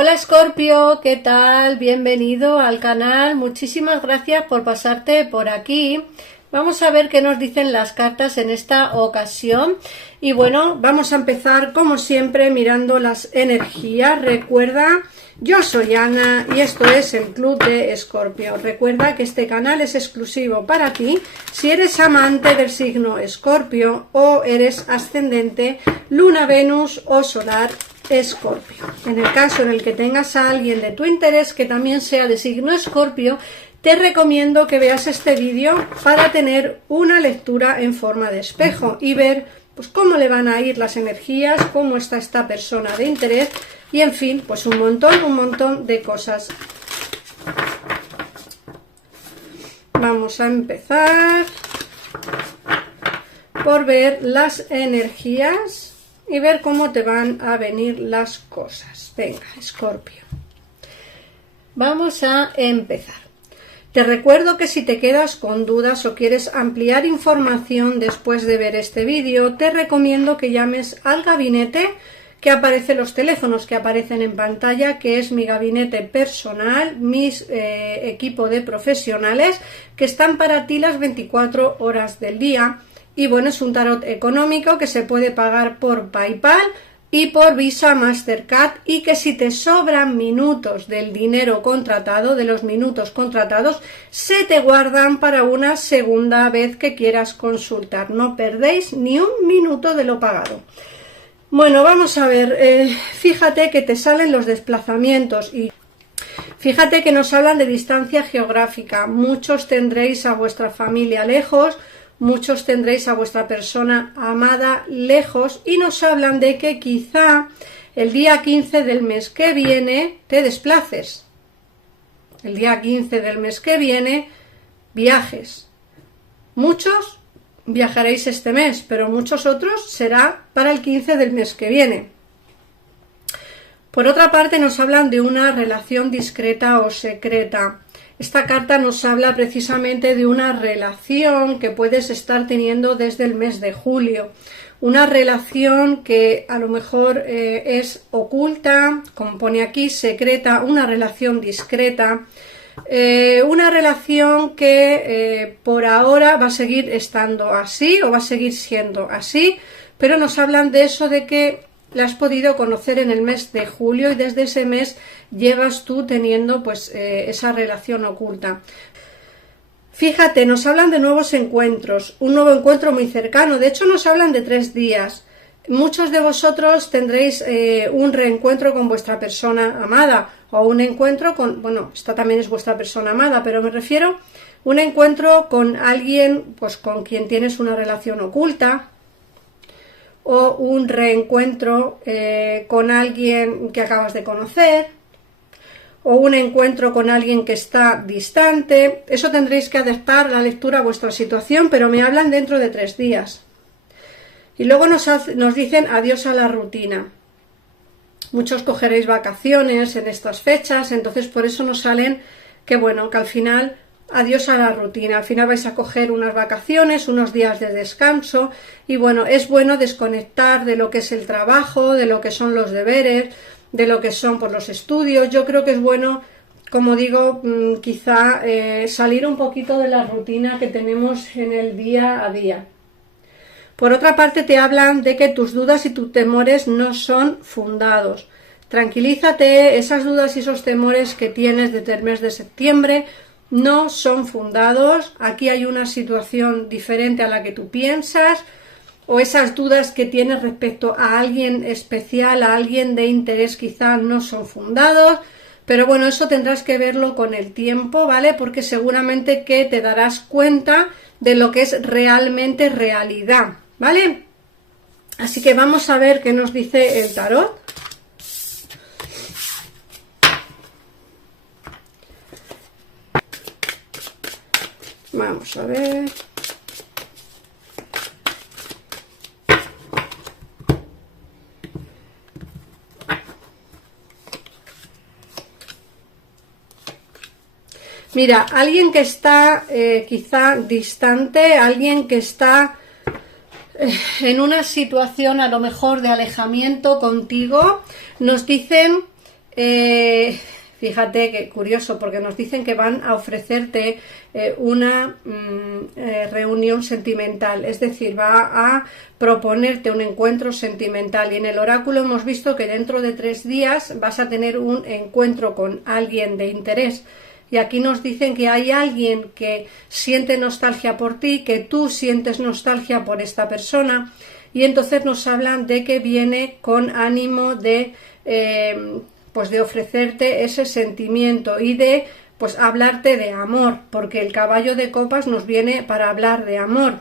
Hola Escorpio, ¿qué tal? Bienvenido al canal, muchísimas gracias por pasarte por aquí. Vamos a ver qué nos dicen las cartas en esta ocasión. Y bueno, vamos a empezar como siempre mirando las energías. Recuerda, yo soy Ana y esto es el Club de Escorpio. Recuerda que este canal es exclusivo para ti si eres amante del signo Escorpio o eres ascendente, Luna, Venus o Solar Escorpio. En el caso en el que tengas a alguien de tu interés que también sea de signo Escorpio, te recomiendo que veas este vídeo para tener una lectura en forma de espejo y ver pues cómo le van a ir las energías, cómo está esta persona de interés y en fin, pues un montón de cosas. Vamos a empezar por ver las energías y ver cómo te van a venir las cosas. Venga, Escorpio. Vamos a empezar. Te recuerdo que si te quedas con dudas o quieres ampliar información después de ver este vídeo, te recomiendo que llames al gabinete que aparece, los teléfonos que aparecen en pantalla, que es mi gabinete personal, mi equipo de profesionales que están para ti las 24 horas del día. Y bueno, es un tarot económico que se puede pagar por PayPal y por Visa Mastercard, y que si te sobran minutos del dinero contratado, de los minutos contratados, se te guardan para una segunda vez que quieras consultar. No perdéis ni un minuto de lo pagado. Bueno, vamos a ver, fíjate que te salen los desplazamientos y fíjate que nos hablan de distancia geográfica. Muchos tendréis a vuestra familia lejos, muchos tendréis a vuestra persona amada lejos y nos hablan de que quizá el día 15 del mes que viene te desplaces. El día 15 del mes que viene viajes. Muchos viajaréis este mes, pero muchos otros será para el 15 del mes que viene. Por otra parte, nos hablan de una relación discreta o secreta. Esta carta nos habla precisamente de una relación que puedes estar teniendo desde el mes de julio. Una relación que a lo mejor es oculta, como pone aquí, secreta, una relación discreta. Una relación que por ahora va a seguir estando así o va a seguir siendo así, pero nos hablan de eso, de que la has podido conocer en el mes de julio y desde ese mes llevas tú teniendo pues esa relación oculta. Fíjate, nos hablan de nuevos encuentros, un nuevo encuentro muy cercano, de hecho nos hablan de 3 días. Muchos de vosotros tendréis un reencuentro con vuestra persona amada o un encuentro con, bueno, esta también es vuestra persona amada, pero me refiero un encuentro con alguien pues con quien tienes una relación oculta, o un reencuentro con alguien que acabas de conocer, o un encuentro con alguien que está distante. Eso tendréis que adaptar la lectura a vuestra situación, pero me hablan dentro de 3 días. Y luego nos dicen adiós a la rutina. Muchos cogeréis vacaciones en estas fechas, entonces por eso nos salen que bueno, que al final adiós a la rutina, al final vais a coger unas vacaciones, unos días de descanso y bueno, es bueno desconectar de lo que es el trabajo, de lo que son los deberes, de lo que son por los estudios. Yo creo que es bueno, como digo, quizá salir un poquito de la rutina que tenemos en el día a día. Por otra parte, te hablan de que tus dudas y tus temores no son fundados. Tranquilízate, esas dudas y esos temores que tienes desde el mes de septiembre no son fundados. Aquí hay una situación diferente a la que tú piensas, o esas dudas que tienes respecto a alguien especial, a alguien de interés, quizá no son fundados, pero bueno, eso tendrás que verlo con el tiempo, ¿vale? Porque seguramente que te darás cuenta de lo que es realmente realidad, ¿vale? Así que vamos a ver qué nos dice el tarot. Vamos a ver. Mira, alguien que está quizá distante, alguien que está en una situación a lo mejor de alejamiento contigo, nos dicen fíjate que curioso, porque nos dicen que van a ofrecerte una reunión sentimental, es decir, va a proponerte un encuentro sentimental, y en el oráculo hemos visto que dentro de 3 días vas a tener un encuentro con alguien de interés. Y aquí nos dicen que hay alguien que siente nostalgia por ti, que tú sientes nostalgia por esta persona, y entonces nos hablan de que viene con ánimo de pues de ofrecerte ese sentimiento y de pues hablarte de amor, porque el caballo de copas nos viene para hablar de amor.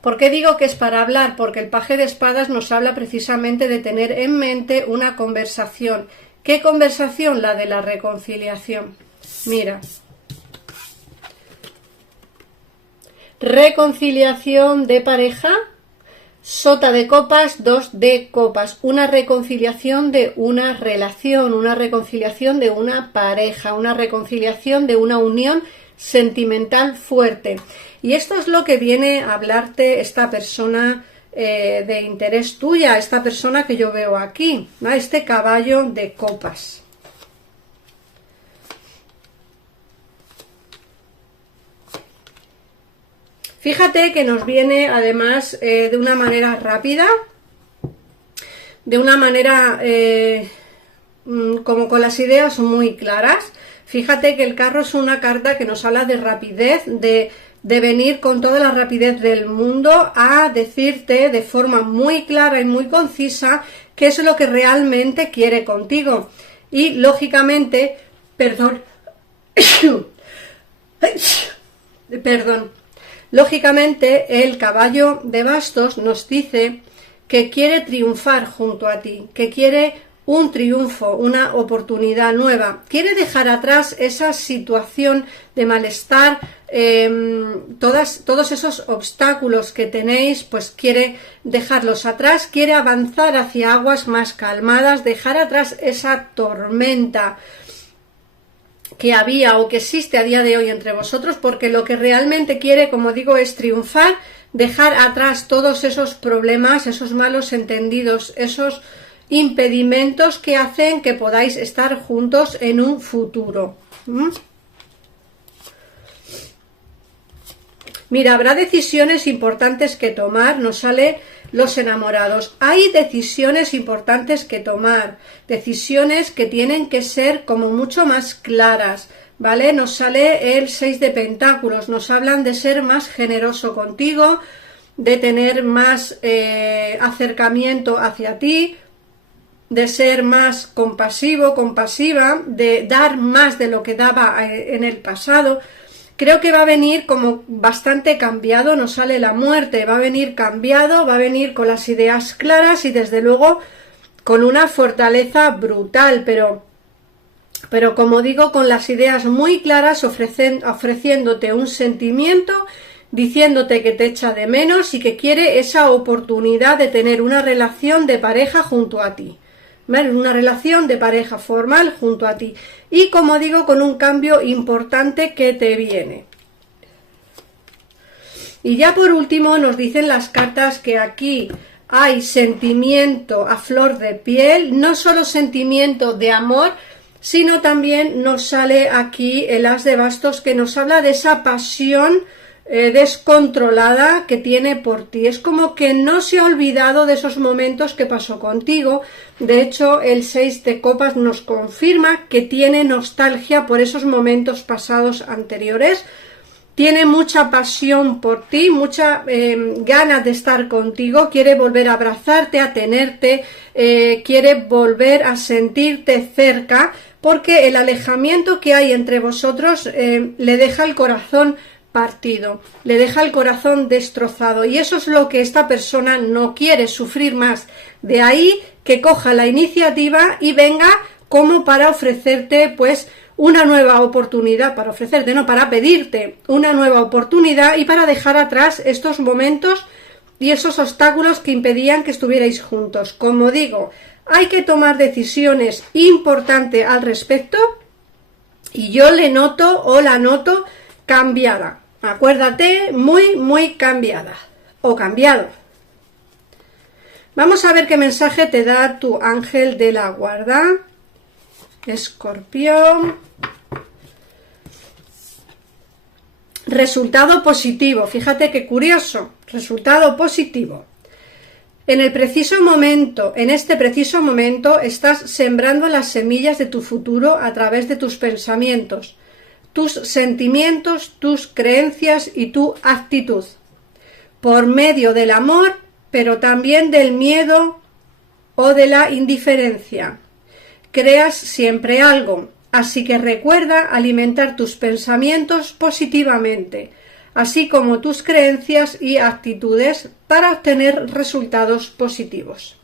¿Por qué digo que es para hablar? Porque el paje de espadas nos habla precisamente de tener en mente una conversación. ¿Qué conversación? La de la reconciliación. Mira. Reconciliación de pareja. Sota de copas, 2 de copas, una reconciliación de una relación, una reconciliación de una pareja, una reconciliación de una unión sentimental fuerte. Y esto es lo que viene a hablarte esta persona de interés tuya, esta persona que yo veo aquí, ¿no? Este caballo de copas. Fíjate que nos viene además de una manera rápida, de una manera como con las ideas muy claras. Fíjate que el carro es una carta que nos habla de rapidez, de venir con toda la rapidez del mundo a decirte de forma muy clara y muy concisa qué es lo que realmente quiere contigo. Y lógicamente, perdón, lógicamente el caballo de bastos nos dice que quiere triunfar junto a ti, que quiere un triunfo, una oportunidad nueva, quiere dejar atrás esa situación de malestar, todos esos obstáculos que tenéis, pues quiere dejarlos atrás, quiere avanzar hacia aguas más calmadas, dejar atrás esa tormenta que había o que existe a día de hoy entre vosotros, porque lo que realmente quiere, como digo, es triunfar, dejar atrás todos esos problemas, esos malos entendidos, esos impedimentos que hacen que podáis estar juntos en un futuro. Mira, habrá decisiones importantes que tomar, nos sale los enamorados. Hay decisiones importantes que tomar, decisiones que tienen que ser como mucho más claras, ¿vale? Nos sale el 6 de pentáculos, nos hablan de ser más generoso contigo, de tener más acercamiento hacia ti, de ser más compasivo, compasiva, de dar más de lo que daba en el pasado. Creo que va a venir como bastante cambiado, nos sale la muerte, va a venir cambiado, va a venir con las ideas claras y desde luego con una fortaleza brutal, pero como digo, con las ideas muy claras, ofreciéndote un sentimiento, diciéndote que te echa de menos y que quiere esa oportunidad de tener una relación de pareja junto a ti. ¿Vale? Una relación de pareja formal junto a ti. Y como digo, con un cambio importante que te viene. Y ya por último nos dicen las cartas que aquí hay sentimiento a flor de piel, no solo sentimiento de amor, sino también nos sale aquí el as de bastos que nos habla de esa pasión descontrolada que tiene por ti. Es como que no se ha olvidado de esos momentos que pasó contigo. De hecho, el 6 de copas nos confirma que tiene nostalgia por esos momentos pasados anteriores. Tiene mucha pasión por ti, mucha ganas de estar contigo, quiere volver a abrazarte, a tenerte, quiere volver a sentirte cerca, porque el alejamiento que hay entre vosotros le deja el corazón partido, le deja el corazón destrozado, y eso es lo que esta persona no quiere, sufrir más. De ahí que coja la iniciativa y venga como para ofrecerte pues una nueva oportunidad, para pedirte una nueva oportunidad y para dejar atrás estos momentos y esos obstáculos que impedían que estuvierais juntos. Como digo, hay que tomar decisiones importantes al respecto y yo le noto o la noto cambiada. Acuérdate, muy cambiada o cambiado. Vamos a ver qué mensaje te da tu ángel de la guarda. Escorpión. Resultado positivo. Fíjate qué curioso. Resultado positivo. En este preciso momento, estás sembrando las semillas de tu futuro a través de tus pensamientos, tus sentimientos, tus creencias y tu actitud. Por medio del amor, pero también del miedo o de la indiferencia. Creas siempre algo, así que recuerda alimentar tus pensamientos positivamente, así como tus creencias y actitudes para obtener resultados positivos.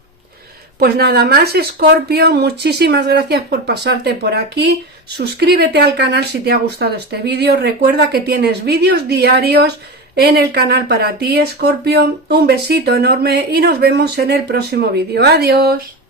Pues nada más, Escorpio, muchísimas gracias por pasarte por aquí. Suscríbete al canal si te ha gustado este vídeo. Recuerda que tienes vídeos diarios en el canal para ti, Escorpio. Un besito enorme y nos vemos en el próximo vídeo. Adiós.